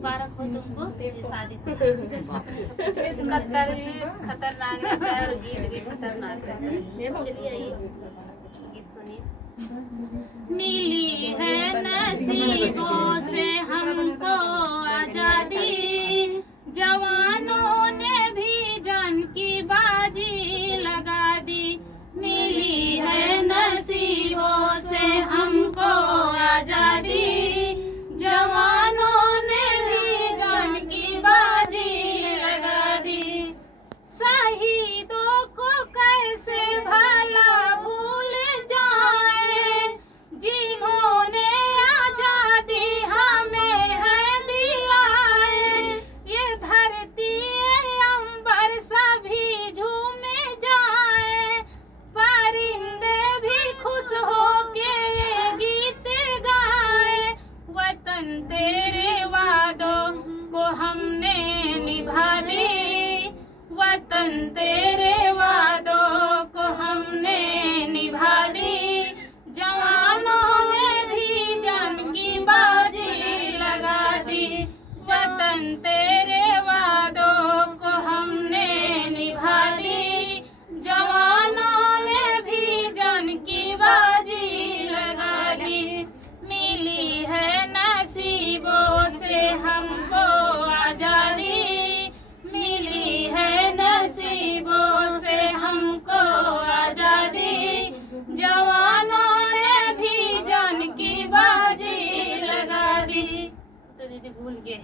मुबारक हो तुमको ये शादी खतरनाक रहता है और गीत भी खतरनाक रहता है। चलिए आइए गीत सुनिए। मिली है नसीबों से हमको आजादी, जवानों ने भी जान की बाजी लगा दी। मिली है नसीबों से हमको आजादी, जवानों ने भी जान की बाजी लगा दी। शहीदों को कैसे भला भूल जाए, जिन्होंने आजादी हमें है दिलाए। ये धरती अंबर सभी झूम जाए, परिंदे भी खुश होके ये गीत गाए। वतन तेरे वादों को हमने निभा दी, वतन तेरे वादों को हमने निभा दी। जवानों ने भी जान की बाजी लगा दी, वतन तेरे वादों को हमने निभा दी। जवानों ने भी जान की बाजी लगा दी। मिली है नसीबों से हमको आजादी, मिली है नसीबों से हमको आजादी। जवानों ने भी जान की बाजी लगा दी। तो दीदी भूल गए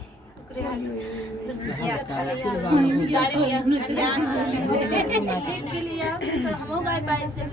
के लिए हम हो गए 22 जब